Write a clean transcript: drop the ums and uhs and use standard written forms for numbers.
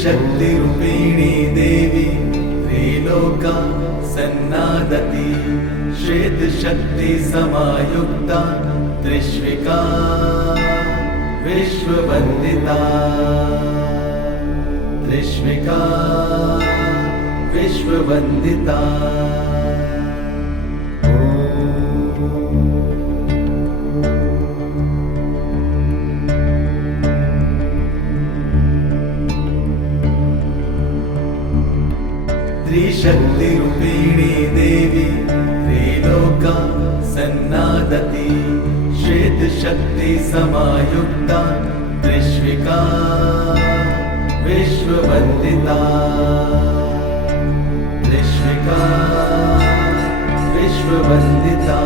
त्रिशक्तिरूपिणी देवी त्रिलोका सन्नादति श्वेतशक्तिसमायुक्ता त्रिश्विका विश्ववन्दिता त्रिश्विका विश्ववन्दिता। त्रिशक्तिरूपिणी देवी त्रिलोका सन्नादति श्वेतशक्तिसमायुक्ता त्रिश्विका विश्ववन्दिता त्रिश्विका विश्ववन्दिता।